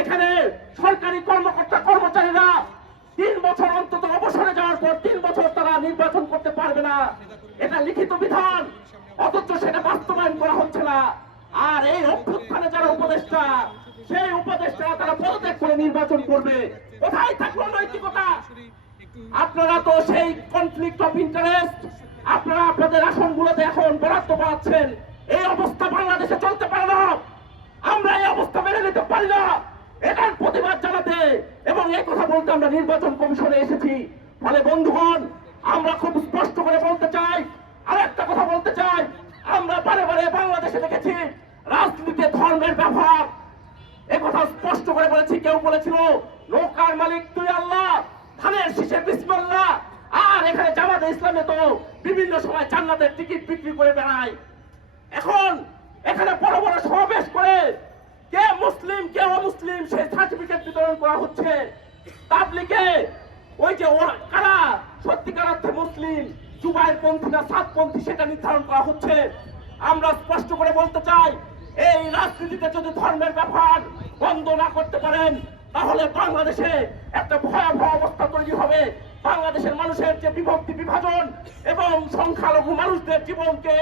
এখানে সরকারি কর্মকর্তা কর্মচারীরা তিন বছর অন্তত অবসরে যাওয়ার পর তিন বছর তারা নির্বাচন করতে পারবে না। এটা লিখিত বিধান, অথচ সেটা বাস্তবায়ন করা হচ্ছে না। আর এই অভ্যুত্থানে যারা উপদেষ্টা, সেই উপদেষ্টা তারা পদত্যাগ করে নির্বাচন করবে। কোথায় থাকল নৈতিকতা? আপনারা তো সেই কনফ্লিক্ট অফ ইন্টারেস্ট আপনারা আপনাদের আসনগুলোতে এখন বরাদ্দ পাচ্ছেন। এই অবস্থা বাংলাদেশে চলতে পারে না। আমরা এই অবস্থা মেনে নিতে পারি না। এটার প্রতিবাদ জানাতে এবং এই কথা বলতে আমরা নির্বাচন কমিশনে এসেছি। ফলে বন্ধুগণ, আমরা খুব স্পষ্ট করে বলতে চাই আর একটা কথা বলতে চাই। আমরা বারে বারে বাংলাদেশে দেখেছি, রাজনীতিতে ধর্মের ব্যবহার। একথা স্পষ্ট করে বলেছি, কেউ বলেছিল, নৌকার মালিক তুই আল্লাহ, ধানের শীষে বিসমিল্লাহ। আর এখানে জামাতে ইসলামে তো বিভিন্ন সময় জান্নাতের টিকিট বিক্রি করে বেড়ায়। এখন এখানে বড় বড় সমাবেশ করে কে মুসলিম, কে অমুসলিম সেই সার্টিফিকেট বিতরণ করা হচ্ছে। তাবলিকে ওই যে কারা? সত্যিকার অর্থে মুসলিম, জুবাইর পন্থী না সাত সাতপন্থী সেটা নির্ধারণ করা হচ্ছে। আমরা স্পষ্ট করে বলতে চাই, এই রাজনীতিতে যদি ধর্মের ব্যবহার বন্ধ না করতে পারেন, তাহলে বাংলাদেশে একটা ভয়াবহ অবস্থা তৈরি হবে। বাংলাদেশের মানুষের যে বিভক্তি, বিভাজন এবং সংখ্যালঘু মানুষদের জীবনকে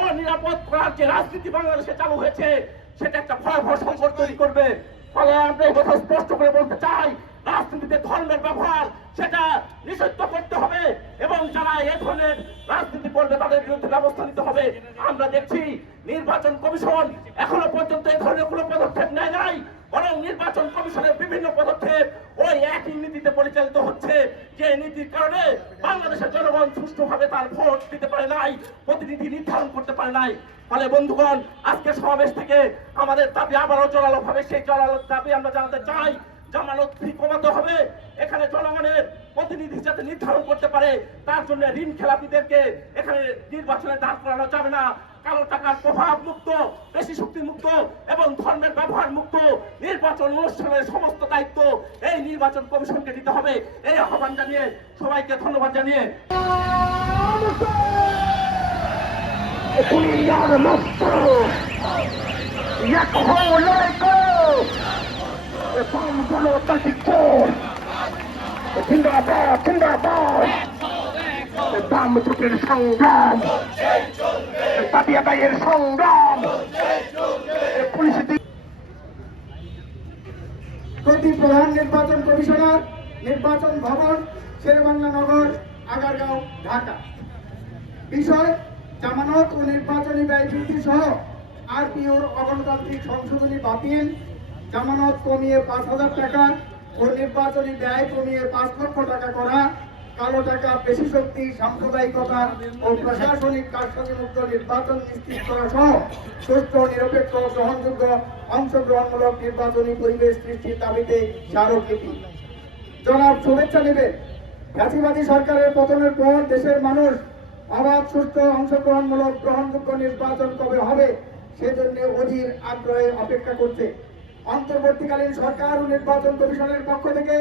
অনিরাপদ করার যে রাজনীতি বাংলাদেশে চালু হয়েছে, সেটা একটা ভয়াবহ সংকট তৈরি করবে। ফলে আমরা এই কথা স্পষ্ট করে বলতে চাই, রাজনীতিতে ধর্মের ব্যবহার, সেটা নিষিদ্ধ করতে হবে এবং যারা এ ধরনের রাজনীতি করবে, তাদের বিরুদ্ধে ব্যবস্থা নিতে হবে। আমরা দেখছি নির্বাচন কমিশন এখনও পর্যন্ত এ ধরনের কোনো পদক্ষেপ নেয় নাই। বরং নির্বাচন কমিশনের বিভিন্ন পদক্ষেপ ওই একই নীতিতে পরিচালিত হচ্ছে। যে নীতির কারণে বাংলাদেশের জনগণ সুষ্ঠুভাবে তার ভোট দিতে পারে নাই, প্রতিনিধি নির্ধারণ করতে পারে নাই। ফলে বন্ধুগণ আজকে সমাবেশ থেকে আমাদের দাবি আবারও জোরালো ভাবে, সেই জোরালো দাবি আমরা জানাতে চাই। জামানত ফি কমাতে হবে। এখানে জনগণের প্রতিনিধি যাতে নির্ধারণ করতে পারে, তার জন্য ঋণ খেলাপিদেরকে এখানে নির্বাচনে দাঁড় করানো যাবে না। কালো টাকার প্রভাব মুক্ত, বেশি শক্তি মুক্ত এবং ধর্মের ব্যবহার মুক্ত, নির্বাচন অনুষ্ঠানের সমস্ত দায়িত্ব এই নির্বাচন কমিশনকে দিতে হবে। এই আহ্বান জানিয়ে সবাইকে ধন্যবাদ জানিয়ে জিন্দাবাদ জিন্দাবাদ। সংগ্রাম। আদায়ের সংগ্রাম। প্রতি প্রধান, নির্বাচন কমিশনার, নির্বাচন ভবন, শেরবাংলা নগর, আগারগাঁও, ঢাকা। বিষয় জামানত ও নির্বাচনী ব্যয় বৃদ্ধি সহ আরপিওর অগণতান্ত্রিক সংশোধনী বাতিল। জামানত কমিয়ে পাঁচ হাজার টাকা ও নির্বাচনী ব্যয় কমিয়ে পাঁচ লক্ষ টাকা করা। কালো টাকা পেশি শক্তি সাম্প্রদায়িকতা ও প্রশাসনিক কারসাজিমুক্ত নির্বাচন নিশ্চিত করা সহ সুষ্ঠু, নিরপেক্ষ, গ্রহণযোগ্য, অংশগ্রহণমূলক নির্বাচনী পরিবেশ সৃষ্টির দাবিতে স্মারকলিপি। জনাব শুভেচ্ছা নেবেন ফ্যাসিবাদী সরকারের পতনের পর দেশের মানুষ আবার সুস্থ অংশগ্রহণমূলক, গ্রহণযোগ্য নির্বাচন কবে হবে সেজন্য অধীর আগ্রহে অপেক্ষা করছে। অন্তর্বর্তীকালীন সরকার ও নির্বাচন কমিশনের পক্ষ থেকে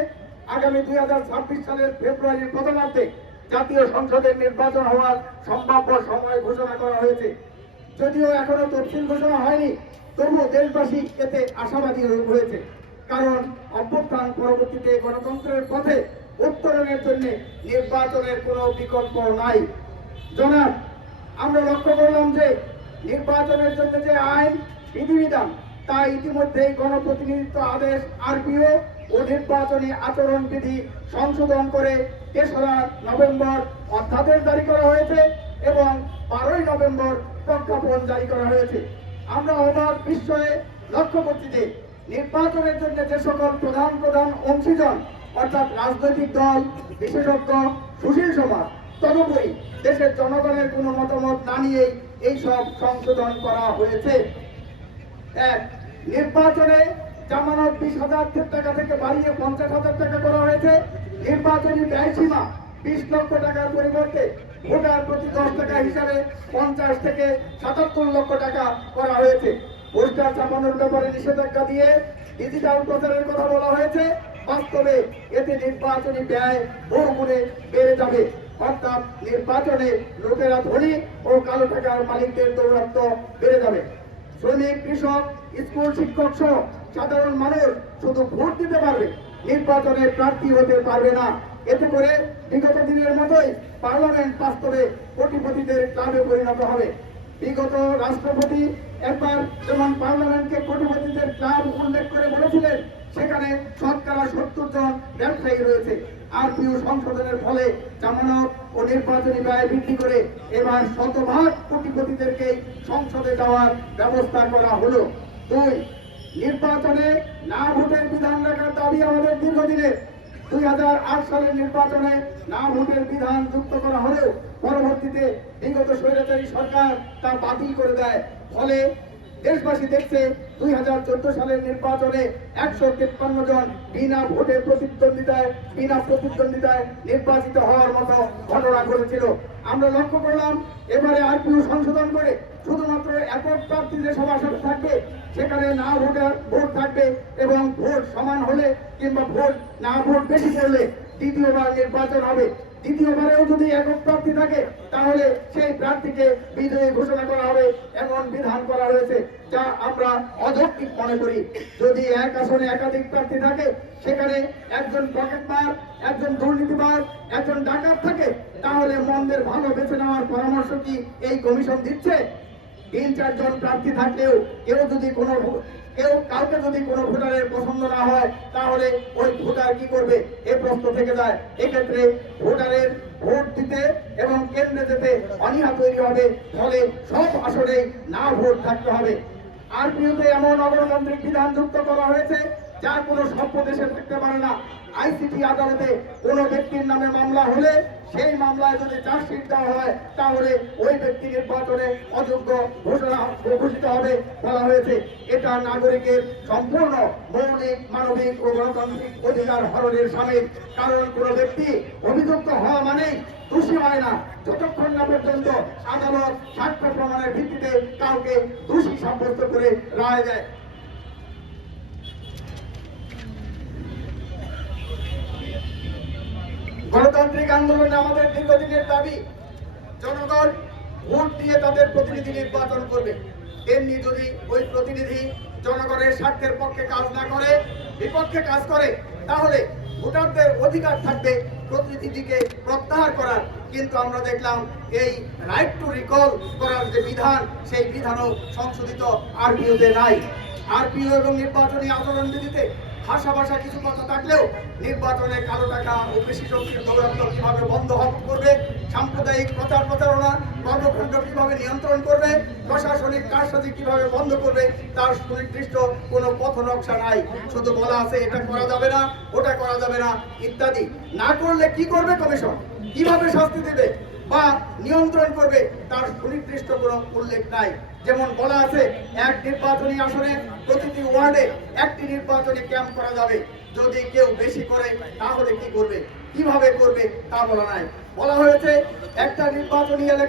আগামী দুই হাজার ছাব্বিশ সালের ফেব্রুয়ারির প্রথমার্ধে জাতীয় সংসদের নির্বাচন হওয়ার সম্ভাব্য সময় ঘোষণা করা হয়েছে। যদিও এখনও তফসিল ঘোষণা হয়নি, তবুও দেশবাসী এতে আশাবাদী হয়ে- হয়েছে কারণ অভ্যুত্থান পরবর্তীতে গণতন্ত্রের পথে উত্তরণের জন্য নির্বাচনের কোনো বিকল্প নাই। জনাব, আমরা লক্ষ্য করলাম যে নির্বাচনের জন্য যে আইন, বিধিবিধান, তা ইতিমধ্যেই গণপ্রতিনিধিত্ব আদেশ আরপিও ও নির্বাচনী আচরণ বিধি সংশোধন করে তেসরা নভেম্বর অধ্যাদেশ জারি করা হয়েছে এবং বারোই নভেম্বর প্রজ্ঞাপন জারি করা হয়েছে। আমরা অবাক বিস্ময়ে লক্ষ্য করছি যে নির্বাচনের জন্য যে সকল প্রধান প্রধান অংশীজন, অর্থাৎ রাজনৈতিক দল, বিশেষজ্ঞ, সুশীল সমাজ, তদুপরি দেশের জনগণের কোনো মতামত না নিয়েই এই সব সংশোধন করা হয়েছে। এক, নির্বাচনে জামানত বিশ হাজার টাকা থেকে বাড়িয়ে পঞ্চাশ হাজার টাকা করা হয়েছে। নির্বাচনী ব্যয় সীমা বিশ লক্ষ টাকার পরিবর্তে ভোটার প্রতি দশ টাকা হিসাবে পঞ্চাশ থেকে সাতাত্তর লক্ষ টাকা করা হয়েছে। পোস্টার ছাপানোর ব্যাপারে নিষেধাজ্ঞা দিয়ে ডিজিটাল প্রচারের কথা বলা হয়েছে। বাস্তবে এতে নির্বাচনী ব্যয় বহুগুণে বেড়ে যাবে। অর্থাৎ নির্বাচনে লোকেরা ধনী ও কালো টাকার মালিকদের দৌরাত্ম বেড়ে যাবে। শ্রমিক, কৃষক, স্কুল শিক্ষক সহ সাধারণ মানুষ শুধু ভোট দিতে পারবে, নির্বাচনে প্রার্থী হতে পারবে না। এতে করে বিগত দিনের মতোই পার্লামেন্ট বাস্তবে কোটিপতিদের ক্লাবে পরিণত হবে। বিগত রাষ্ট্রপতি একবার যেমন পার্লামেন্টকে কোটিপতিদের ক্লাব উল্লেখ করে বলেছিলেন, সেখানে শতকরা সত্তর জন ব্যবসায়ী রয়েছে। আর পিউ সংশোধনের ফলে জামানত ও নির্বাচনী ব্যয় বৃদ্ধি করে এবার শতভাগ কোটিপতিদেরকে সংসদে যাওয়ার ব্যবস্থা করা হলো। দুই নির্বাচনে না ভোটের বিধান রাখার দাবি আমাদের দীর্ঘদিনের। দুই হাজার আট সালের নির্বাচনে না ভোটের বিধান যুক্ত করা হলেও পরবর্তীতে বিগত স্বৈরাচারী সরকার তা বাতিল করে দেয়। ফলে দেশবাসী দেখছে, দুই হাজার চোদ্দ সালের নির্বাচনে একশো তেপ্পান্ন জন বিনা ভোটে প্রতিদ্বন্দ্বিতায়, বিনা প্রতিদ্বন্দ্বিতায় নির্বাচিত হওয়ার মতো ঘটনা ঘটেছিল। আমরা লক্ষ্য করলাম, এবারে আর আরপিও সংশোধন করে শুধুমাত্র একক প্রার্থী যেসব আসন থাকবে, সেখানে না ভোটার, ভোট থাকবে এবং ভোট সমান হলে কিংবা ভোট না, ভোট বেশি পড়লে দ্বিতীয়বার নির্বাচন হবে। দ্বিতীয়বারেও যদি একক প্রার্থী থাকে, তাহলে সেই প্রার্থীকে বিজয়ী ঘোষণা করা হবে, এমন বিধান করা হয়েছে, যা আমরা অযৌক্তিক মনে করি। যদি এক আসনে একাধিক প্রার্থী থাকে, সেখানে একজন পকেটমার, একজন দুর্নীতিবাজ, একজন ডাকাত থাকে, তাহলে মন্দের ভালো বেছে নেওয়ার পরামর্শ কি এই কমিশন দিচ্ছে? তিন, চারজন প্রার্থী থাকলেও কেউ যদি কোনো কেউ কাউকে যদি কোনো ভোটারের পছন্দ না হয়, তাহলে ওই ভোটার কি করবে? এ প্রশ্ন থেকে যায়, এক্ষেত্রে ভোটারের ভোট দিতে এবং কেন্দ্রে যেতে অনীহা তৈরি হবে, ফলে সব আসনেই না ভোট থাকতে হবে। আর পিওতে এমন অগণতান্ত্রিক বিধান যুক্ত করা হয়েছে যার কোনো সভ্য দেশে থাকতে পারে না। আইসিটি আদালতে কোনো ব্যক্তির নামে মামলা হলে সেই মামলায় যদি চার্জশিট দেওয়া হয়, তাহলে ওই ব্যক্তি নির্বাচনে অযোগ্য ঘোষণা ঘোষিত হবে বলা হয়েছে। এটা নাগরিকের সম্পূর্ণ মৌলিক, মানবিক ও গণতান্ত্রিক অধিকার হরণের সামিল। কারণ কোনো ব্যক্তি অভিযুক্ত হওয়া মানেই দোষী হয় না। যতক্ষণ না পর্যন্ত আদালত সাক্ষ্য প্রমাণের ভিত্তিতে কাউকে দোষী সাব্যস্ত করে রায় দেয়। গণতান্ত্রিক আন্দোলনে আমাদের দীর্ঘদিনের দাবি, জনগণ ভোট দিয়ে তাদের প্রতিনিধি নির্বাচন করবে। তেমনি যদি ওই প্রতিনিধি জনগণের স্বার্থের পক্ষে কাজ না করে, বিপক্ষে কাজ করে, তাহলে ভোটারদের অধিকার থাকবে প্রতিনিধিকে প্রত্যাহার করার। কিন্তু আমরা দেখলাম এই রাইট টু রিকল করার যে বিধান, সেই বিধানও সংশোধিত আরপিওতে নাই। আরপিও এবং নির্বাচনী আচরণ বিধিতে ভাষা ভাষা কিছু কথা থাকলেও নির্বাচনে কালো টাকা ও বেশি শক্তির দৌরাত্ম কীভাবে বন্ধ করবে, সাম্প্রদায়িক প্রচার প্রচারণা, কর্মকাণ্ড কীভাবে নিয়ন্ত্রণ করবে, প্রশাসনিক কারসাজি কীভাবে বন্ধ করবে, তার সুনির্দিষ্ট কোনো পথ নকশা নাই। শুধু বলা আছে, এটা করা যাবে না, ওটা করা যাবে না, ইত্যাদি। না করলে কি করবে কমিশন? কীভাবে শাস্তি দেবে বা নিয়ন্ত্রণ করবে, তার সুনির্দিষ্ট কোনো উল্লেখ নাই। যেমন বলা আছে, এক নির্বাচনী আসনে প্রতিটি ওয়ার্ডে একটি নির্বাচনী ক্যাম্প করা যাবে। যদি কেউ বেশি করে, তাহলে কি করবে? কীভাবে করবে তা বলা নাই। বলা হয়েছে, একটা নির্বাচনী